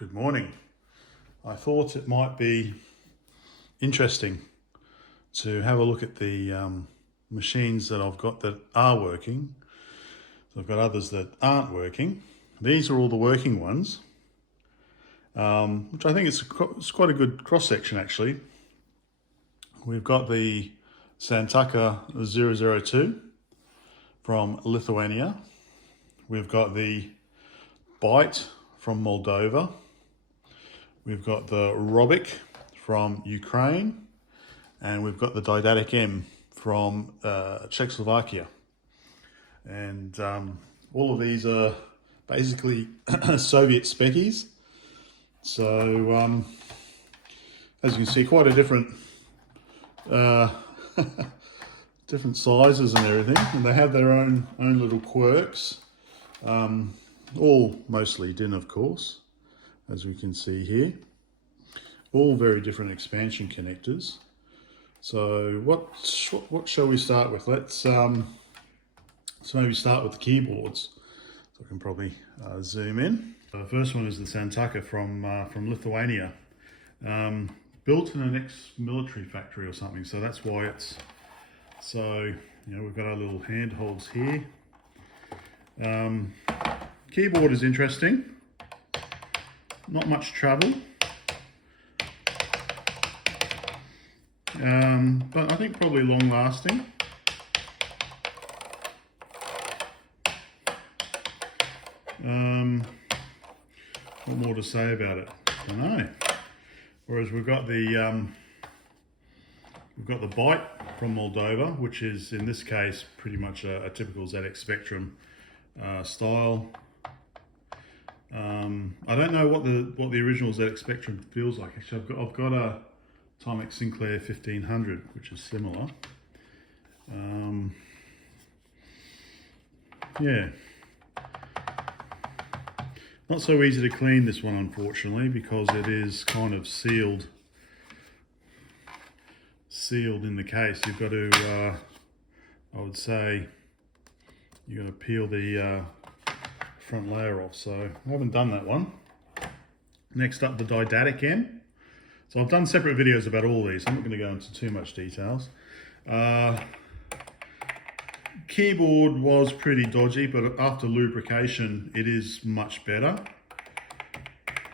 Good morning. I thought it might be interesting to have a look at the machines that I've got that are working. So I've got others that aren't working. These are all the working ones, which I think it's quite a good cross-section actually. We've got the Santaka 002 from Lithuania. We've got the BYTE from Moldova. We've got the Robik from Ukraine, and we've got the Didaktik M from Czechoslovakia. And all of these are basically Soviet Speccys. So as you can see, quite a different different sizes and everything, and they have their own little quirks. All mostly DIN, of course, as we can see here. All very different expansion connectors. So what shall we start with? Let's maybe start with the keyboards. So I can probably zoom in. The first one is the Santaka from Lithuania, built in an ex-military factory or something. So that's why it's so. We've got our little handholds here. Keyboard is interesting. Not much travel, but I think probably long lasting. What more to say about it? I don't know. Whereas we've got the BYTE from Moldova, which is in this case pretty much a typical ZX Spectrum style. I don't know what the original ZX Spectrum feels like. Actually, I've got a Timex Sinclair 1500, which is similar. Yeah, not so easy to clean this one, unfortunately, because it is kind of sealed in the case. You've got to, I would say, you've got to peel the front layer off, so I haven't done that one. Next up, the Didaktik M. So I've done separate videos about all these. I'm not going to go into too much details. Keyboard was pretty dodgy, but after lubrication, it is much better.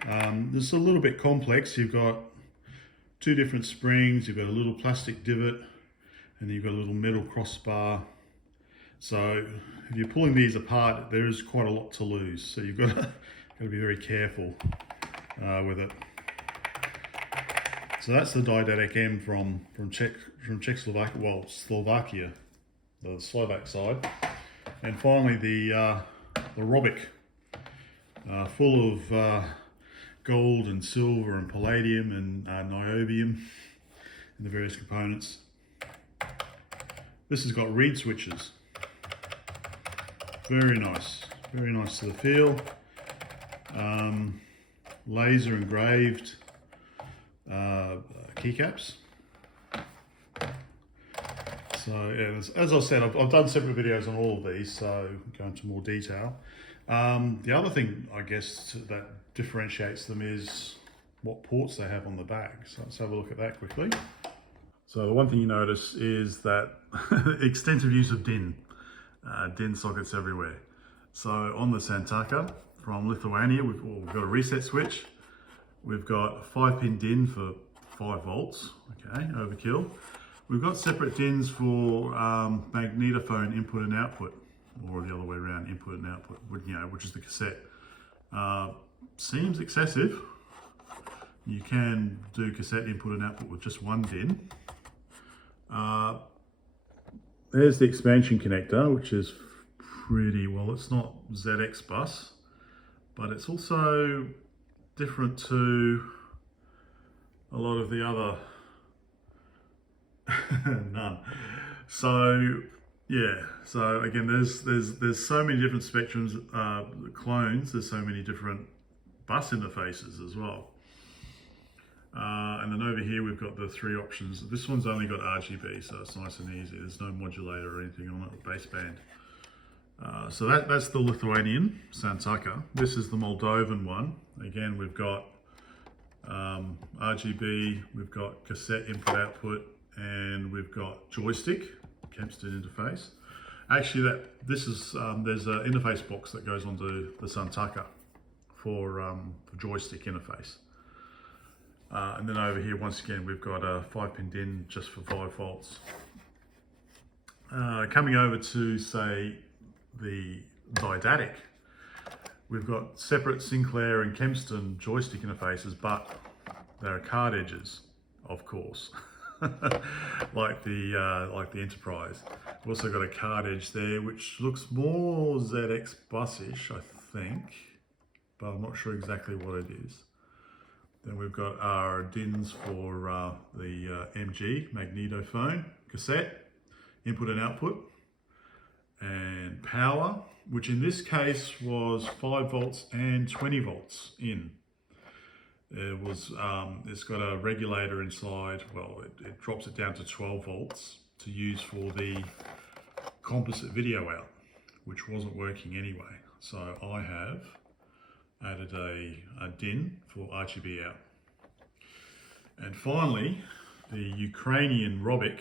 This is a little bit complex. You've got two different springs. You've got a little plastic divot, and you've got a little metal crossbar. So if you're pulling these apart, there is quite a lot to lose. So you've got to be very careful with it. So that's the Didaktik M from Czechoslovakia, well, Slovakia, the Slovak side. And finally the Robik, full of gold and silver and palladium and niobium and the various components. This has got reed switches. Very nice to the feel. Laser engraved keycaps. So yeah, as I said, I've done separate videos on all of these, so I'll go into more detail. The other thing, I guess, that differentiates them is what ports they have on the back. So let's have a look at that quickly. So the one thing you notice is that extensive use of DIN. DIN sockets everywhere. So on the Santaka from Lithuania, we've got a reset switch. We've got a 5-pin DIN for 5 volts. Okay, overkill. We've got separate DINs for magnetophone input and output, or the other way around, input and output, which is the cassette. Seems excessive. You can do cassette input and output with just one DIN. There's the expansion connector, which is pretty, well, it's not ZX bus, but it's also different to a lot of the other none. So yeah, so again, there's so many different spectrums, clones. There's so many different bus interfaces as well. And then over here we've got the 3 options. This one's only got RGB, so it's nice and easy. There's no modulator or anything on it, baseband. So that's the Lithuanian Santaka. This is the Moldovan one. Again, we've got RGB, we've got cassette input output, and we've got joystick, Kempston interface. Actually, there's an interface box that goes onto the Santaka for joystick interface. And then over here, once again, we've got a 5-pin DIN just for 5 volts. Coming over to, say, the Didaktik, we've got separate Sinclair and Kempston joystick interfaces, but there are card edges, of course, like the Enterprise. We've also got a card edge there, which looks more ZX bus-ish, I think, but I'm not sure exactly what it is. Then we've got our DINs for the MG, magnetophone, cassette, input and output, and power, which in this case was 5 volts and 20 volts in. It's got a regulator inside. Well, it drops it down to 12 volts to use for the composite video out, which wasn't working anyway. So I have added a DIN for RGB out. And finally, the Ukrainian Robik.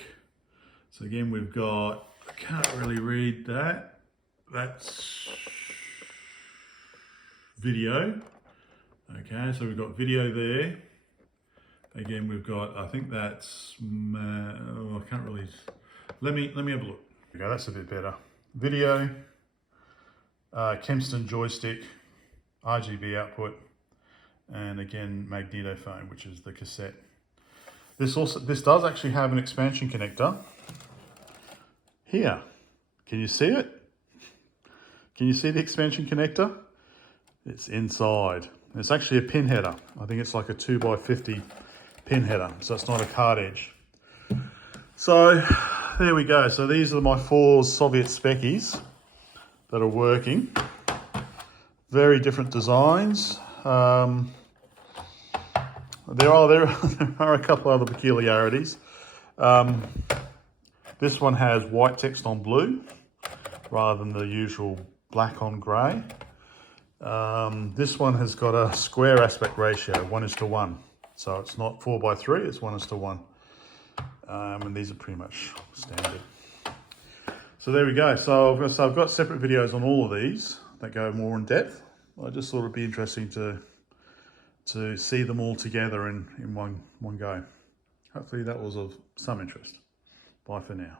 So again, we've got, I can't really read that. That's video. Okay, so we've got video there. Again, we've got, I think that's, I can't really, let me have a look. Okay, that's a bit better. Video, Kempston joystick, RGB output, and again, magnetophone, which is the cassette. This does actually have an expansion connector here. Can you see it? Can you see the expansion connector? It's inside. It's actually a pin header. I think it's like a 2x50 pin header, so it's not a card edge. So there we go. So these are my 4 Soviet Speccys that are working. Very different designs. There are a couple other peculiarities. This one has white text on blue rather than the usual black on grey. This one has got a square aspect ratio, 1:1. So it's not 4:3, it's 1:1. And these are pretty much standard. So there we go. So I've got separate videos on all of these that go more in depth. I just thought it'd be interesting to see them all together in one go. Hopefully that was of some interest. Bye for now.